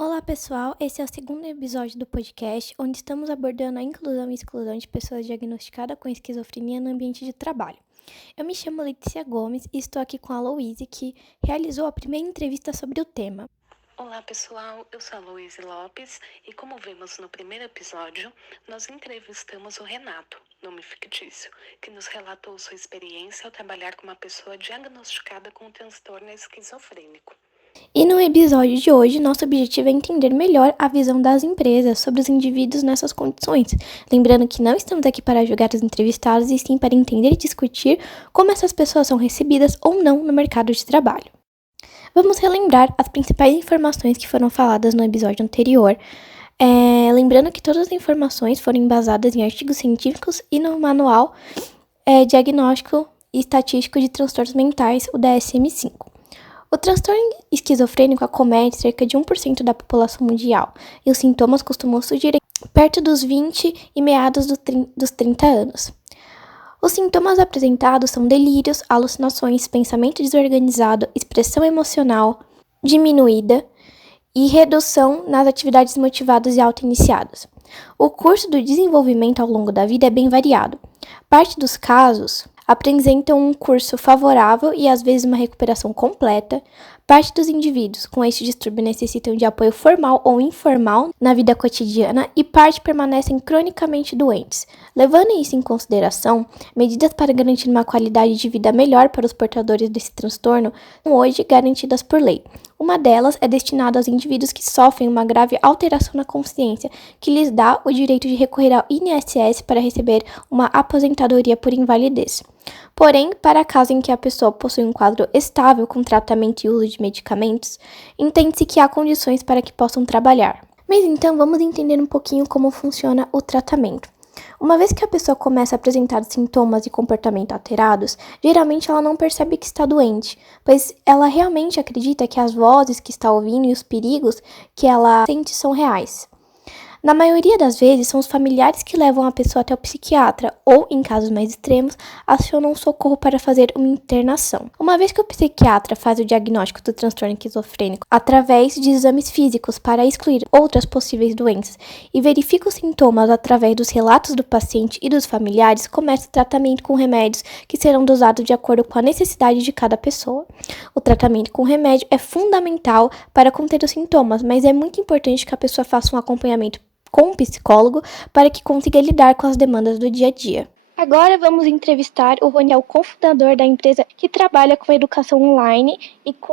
Olá, pessoal. Esse é o segundo episódio do podcast, onde estamos abordando a inclusão e exclusão de pessoas diagnosticadas com esquizofrenia no ambiente de trabalho. Eu me chamo Letícia Gomes e estou aqui com a Louise, que realizou a primeira entrevista sobre o tema. Olá pessoal, eu sou a Luíse Lopes e como vimos no primeiro episódio, nós entrevistamos o Renato, nome fictício, que nos relatou sua experiência ao trabalhar com uma pessoa diagnosticada com transtorno esquizofrênico. E no episódio de hoje, nosso objetivo é entender melhor a visão das empresas sobre os indivíduos nessas condições. Lembrando que não estamos aqui para julgar os entrevistados, e sim para entender e discutir como essas pessoas são recebidas ou não no mercado de trabalho. Vamos relembrar as principais informações que foram faladas no episódio anterior. Lembrando que todas as informações foram embasadas em artigos científicos e no Manual Diagnóstico e Estatístico de Transtornos Mentais, o DSM-5. O transtorno esquizofrênico acomete cerca de 1% da população mundial, e os sintomas costumam surgir perto dos 20 e meados dos 30 anos. Os sintomas apresentados são delírios, alucinações, pensamento desorganizado, expressão emocional diminuída e redução nas atividades motivadas e auto-iniciadas. O curso do desenvolvimento ao longo da vida é bem variado. Parte dos casos apresentam um curso favorável e às vezes uma recuperação completa. Parte dos indivíduos com este distúrbio necessitam de apoio formal ou informal na vida cotidiana e parte permanecem cronicamente doentes. Levando isso em consideração, medidas para garantir uma qualidade de vida melhor para os portadores desse transtorno são hoje garantidas por lei. Uma delas é destinada aos indivíduos que sofrem uma grave alteração na consciência, que lhes dá o direito de recorrer ao INSS para receber uma aposentadoria por invalidez. Porém, para caso em que a pessoa possui um quadro estável com tratamento e uso de medicamentos, entende-se que há condições para que possam trabalhar. Mas então vamos entender um pouquinho como funciona o tratamento. Uma vez que a pessoa começa a apresentar sintomas e comportamento alterados, geralmente ela não percebe que está doente, pois ela realmente acredita que as vozes que está ouvindo e os perigos que ela sente são reais. Na maioria das vezes, são os familiares que levam a pessoa até o psiquiatra ou, em casos mais extremos, acionam socorro para fazer uma internação. Uma vez que o psiquiatra faz o diagnóstico do transtorno esquizofrênico através de exames físicos para excluir outras possíveis doenças e verifica os sintomas através dos relatos do paciente e dos familiares, começa o tratamento com remédios que serão dosados de acordo com a necessidade de cada pessoa. O tratamento com remédio é fundamental para conter os sintomas, mas é muito importante que a pessoa faça um acompanhamento com um psicólogo para que consiga lidar com as demandas do dia a dia. Agora vamos entrevistar o Rony, o cofundador da empresa que trabalha com educação online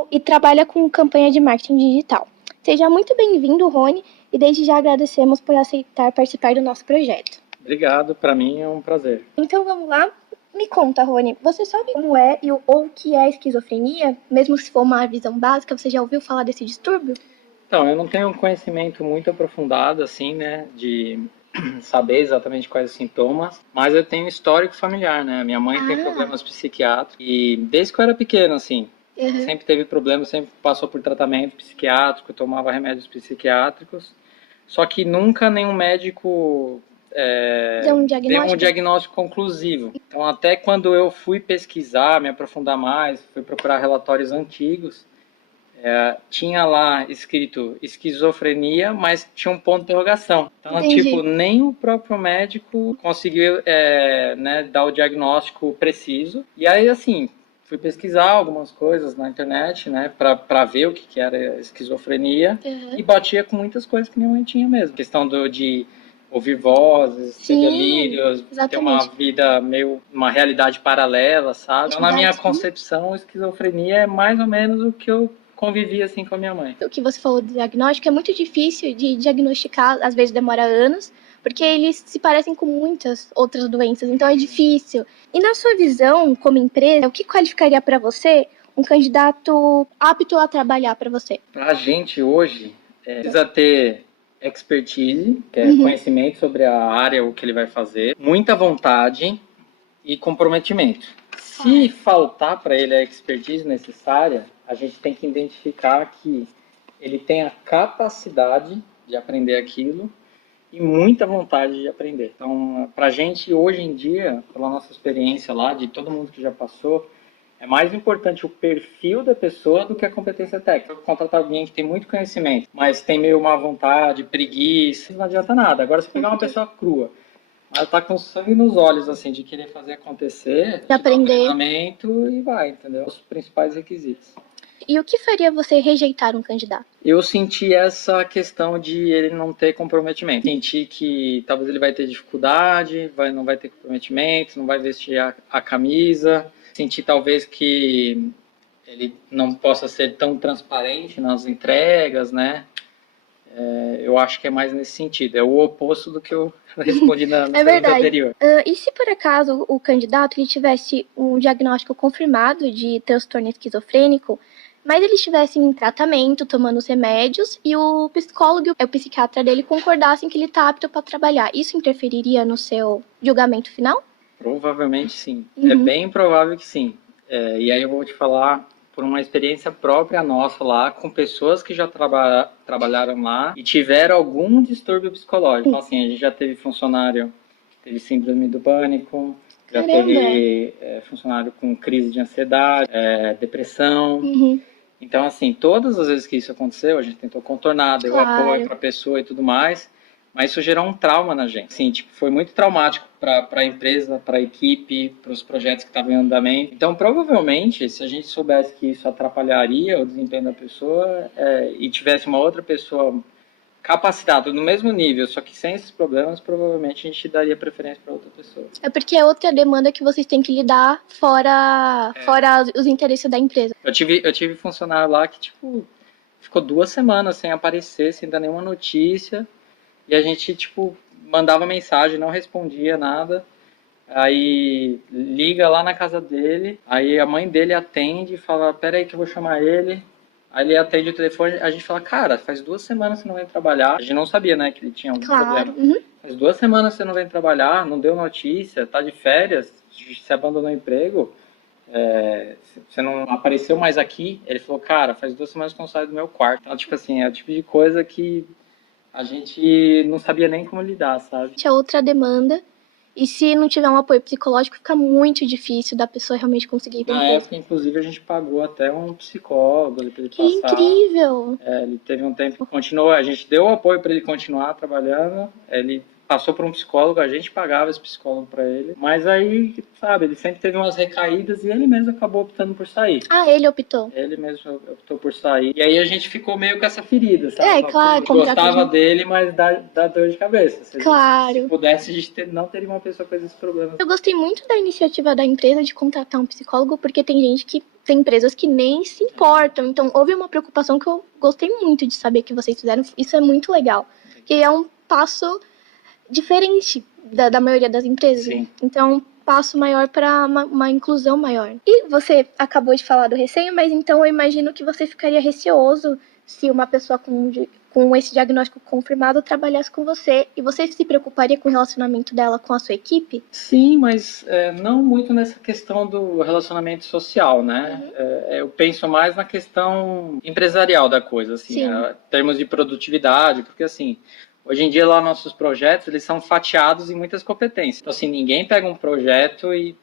e trabalha com campanha de marketing digital. Seja muito bem-vindo, Rony, e desde já agradecemos por aceitar participar do nosso projeto. Obrigado, para mim é um prazer. Então vamos lá? Me conta, Rony, você sabe como é ou o que é esquizofrenia? Mesmo se for uma visão básica, você já ouviu falar desse distúrbio? Então, eu não tenho um conhecimento muito aprofundado, assim, né, de saber exatamente quais os sintomas, mas eu tenho histórico familiar, né? Minha mãe tem problemas psiquiátricos e desde que eu era pequeno, assim, sempre teve problemas, sempre passou por tratamento psiquiátrico, tomava remédios psiquiátricos, só que nunca nenhum médico deu um diagnóstico conclusivo. Então, até quando eu fui pesquisar, me aprofundar mais, fui procurar relatórios antigos, tinha lá escrito esquizofrenia, mas tinha um ponto de interrogação. Então, tipo, nem o próprio médico conseguiu dar o diagnóstico preciso. E aí, assim, fui pesquisar algumas coisas na internet, né, para ver o que era esquizofrenia, e batia com muitas coisas que minha mãe tinha mesmo. Questão de ouvir vozes, ter delírios, ter uma vida uma realidade paralela, sabe? Então, na minha concepção, esquizofrenia é mais ou menos o que eu convivi assim com a minha mãe. O que você falou do diagnóstico é muito difícil de diagnosticar, às vezes demora anos, porque eles se parecem com muitas outras doenças, então é difícil. E na sua visão, como empresa, o que qualificaria para você um candidato apto a trabalhar para você? Para a gente hoje, precisa ter expertise, que é conhecimento sobre a área, o que ele vai fazer, muita vontade e comprometimento. Se faltar para ele a expertise necessária, a gente tem que identificar que ele tem a capacidade de aprender aquilo e muita vontade de aprender. Então, para a gente, hoje em dia, pela nossa experiência lá, de todo mundo que já passou, É mais importante o perfil da pessoa do que a competência técnica. Eu contratar alguém que tem muito conhecimento, mas tem meio má vontade, preguiça, não adianta nada. Agora, se pegar uma pessoa crua, ela tá com sangue nos olhos, assim, de querer fazer acontecer, De aprender. treinamento e vai, entendeu? Os principais requisitos. E o que faria você rejeitar um candidato? Eu senti essa questão de ele não ter comprometimento. Senti que talvez ele vai ter dificuldade, não vai ter comprometimento, não vai vestir a camisa. Senti talvez que ele não possa ser tão transparente nas entregas, né? Eu acho que é mais nesse sentido. É o oposto do que eu respondi na pergunta anterior. E se por acaso o candidato ele tivesse um diagnóstico confirmado de transtorno esquizofrênico, mas ele estivesse em tratamento, tomando os remédios, e o psicólogo e o psiquiatra dele concordassem que ele está apto para trabalhar, isso interferiria no seu julgamento final? Provavelmente sim. É bem provável que sim. E aí eu vou te falar por uma experiência própria nossa lá, com pessoas que já trabalharam lá e tiveram algum distúrbio psicológico. Então, assim, a gente já teve funcionário que teve síndrome do pânico, já teve funcionário com crise de ansiedade, depressão. Então, assim, todas as vezes que isso aconteceu, a gente tentou contornar, deu apoio para a pessoa e tudo mais, mas isso gerou um trauma na gente. Assim, tipo, foi muito traumático para a empresa, para a equipe, para os projetos que estavam em andamento. Então, provavelmente, se a gente soubesse que isso atrapalharia o desempenho da pessoa e tivesse uma outra pessoa capacitada no mesmo nível, só que sem esses problemas, provavelmente a gente daria preferência para outra pessoa. É porque é outra demanda que vocês têm que lidar fora os interesses da empresa. Eu tive funcionário lá que, tipo, ficou 2 semanas sem aparecer, sem dar nenhuma notícia, e a gente, tipo, mandava mensagem, não respondia nada. Aí liga lá na casa dele, aí a mãe dele atende e fala, peraí que eu vou chamar ele. Aí ele atende o telefone, a gente fala, cara, faz 2 semanas que você não vem trabalhar. A gente não sabia, né, que ele tinha algum problema. Faz 2 semanas que você não vem trabalhar, não deu notícia, tá de férias, você abandonou o emprego, você não apareceu mais aqui. Ele falou, cara, faz 2 semanas que eu não saio do meu quarto. Então, tipo assim, é o tipo de coisa que a gente não sabia nem como lidar, sabe? É outra demanda. E se não tiver um apoio psicológico, fica muito difícil da pessoa realmente conseguir ir pra Na empresa. época, inclusive, a gente pagou até um psicólogo pra ele Que passar. incrível! Ele teve um tempo que continuou, a gente deu apoio para ele continuar trabalhando, ele passou por um psicólogo, a gente pagava esse psicólogo para ele, mas aí, sabe, ele sempre teve umas recaídas e ele mesmo acabou optando por sair. Ah, ele optou. Ele mesmo optou por sair. E aí a gente ficou meio com essa ferida, sabe? Claro. Gostava dele, mas dá dor de cabeça. Se pudesse, a gente não teria uma pessoa com esses problemas. Eu gostei muito da iniciativa da empresa de contratar um psicólogo, porque tem gente que tem empresas que nem se importam. Então, houve uma preocupação que eu gostei muito de saber que vocês fizeram. Isso é muito legal. Que é um passo diferente da maioria das empresas. Sim. Então, passo maior para uma inclusão maior. E você acabou de falar do receio, mas então eu imagino que você ficaria receoso se uma pessoa com esse diagnóstico confirmado trabalhasse com você, e você se preocuparia com o relacionamento dela com a sua equipe? Sim, mas não muito nessa questão do relacionamento social, né? Eu penso mais na questão empresarial da coisa, assim, em termos de produtividade, porque assim, hoje em dia lá nossos projetos, eles são fatiados em muitas competências. Então assim, ninguém pega um projeto e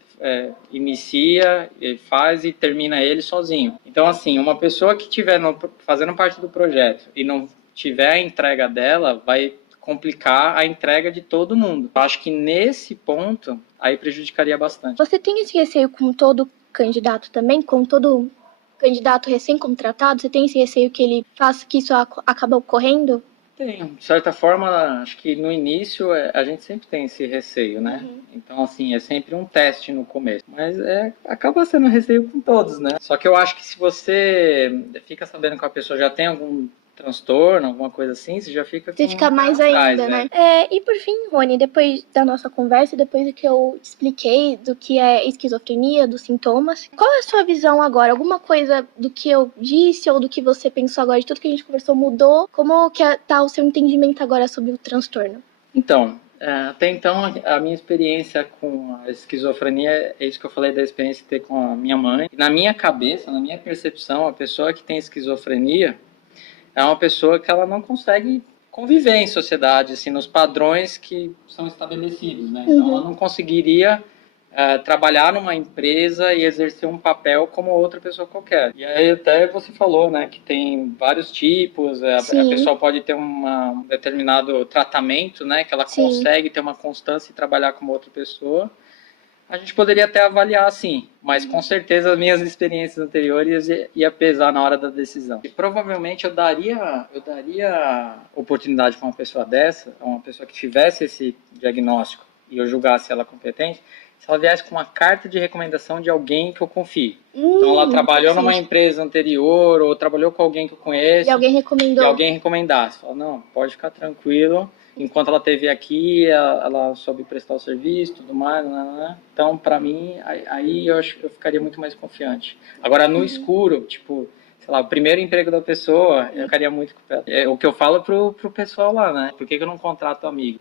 inicia, faz e termina ele sozinho. Então assim, uma pessoa que estiver fazendo parte do projeto e não tiver a entrega dela, vai complicar a entrega de todo mundo. Eu acho que nesse ponto, aí prejudicaria bastante. Você tem esse receio com todo candidato também? Com todo candidato recém-contratado? Você tem esse receio que ele faça que isso acabe ocorrendo? Tenho. De certa forma, acho que no início a gente sempre tem esse receio, né? Então, assim, é sempre um teste no começo. Mas acaba sendo receio com todos, né? Só que eu acho que se você fica sabendo que a pessoa já tem algum transtorno, alguma coisa assim, você já fica Você fica mais ainda, né? E por fim, Rony, depois da nossa conversa, depois do que eu te expliquei do que é esquizofrenia, dos sintomas, qual é a sua visão agora? Alguma coisa do que eu disse ou do que você pensou agora, de tudo que a gente conversou, mudou? Como que tá o seu entendimento agora sobre o transtorno? Então, até então, a minha experiência com a esquizofrenia é isso que eu falei da experiência que ter com a minha mãe. Na minha cabeça, na minha percepção, a pessoa que tem esquizofrenia é uma pessoa que ela não consegue conviver em sociedade, assim, nos padrões que são estabelecidos, né? Então, ela não conseguiria trabalhar numa empresa e exercer um papel como outra pessoa qualquer. E aí até você falou, né, que tem vários tipos, a pessoa pode ter um determinado tratamento, né, que ela consegue ter uma constância e trabalhar como outra pessoa. A gente poderia até avaliar assim, mas com certeza as minhas experiências anteriores ia pesar na hora da decisão. E provavelmente eu daria oportunidade para uma pessoa dessa, uma pessoa que tivesse esse diagnóstico e eu julgasse ela competente, se ela viesse com uma carta de recomendação de alguém que eu confie. Então ela trabalhou numa empresa anterior ou trabalhou com alguém que eu conheço. E alguém recomendou. E alguém recomendasse. Fala, não, pode ficar tranquilo. Enquanto ela esteve aqui, ela soube prestar o serviço, tudo mais, né? Então, para mim, aí eu acho que eu ficaria muito mais confiante. Agora, no escuro, tipo, sei lá, o primeiro emprego da pessoa, eu ficaria muito com o pé. É o que eu falo pro pessoal lá, né? Por que eu não contrato amigo?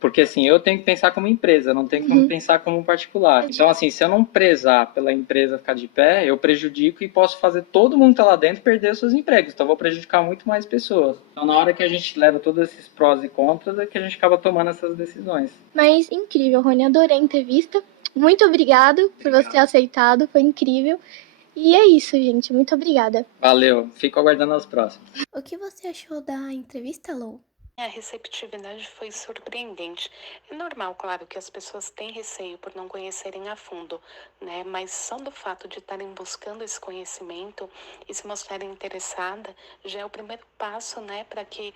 Porque, assim, eu tenho que pensar como empresa, não tenho que pensar como um particular. Então, assim, se eu não prezar pela empresa ficar de pé, eu prejudico e posso fazer todo mundo que tá lá dentro perder os seus empregos. Então, eu vou prejudicar muito mais pessoas. Então, na hora que a gente leva todos esses prós e contras, é que a gente acaba tomando essas decisões. Mas incrível, Rony, adorei a entrevista. Muito obrigado por você ter aceitado, foi incrível. E é isso, gente. Muito obrigada. Valeu. Fico aguardando as próximas. O que você achou da entrevista, Lou? A receptividade foi surpreendente. É normal, claro, que as pessoas têm receio por não conhecerem a fundo, né? Mas só do fato de estarem buscando esse conhecimento e se mostrarem interessadas já é o primeiro passo, né, para que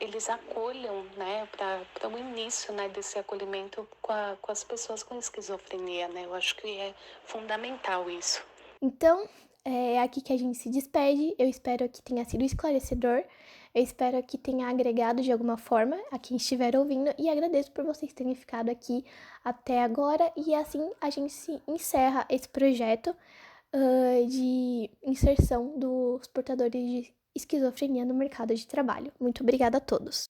eles acolham, né, para o início, né, desse acolhimento com as pessoas com esquizofrenia, né? Eu acho que é fundamental isso. Então, é aqui que a gente se despede. Eu espero que tenha sido esclarecedor. Eu espero que tenha agregado de alguma forma a quem estiver ouvindo. E agradeço por vocês terem ficado aqui até agora. E assim a gente se encerra esse projeto de inserção dos portadores de esquizofrenia no mercado de trabalho. Muito obrigada a todos.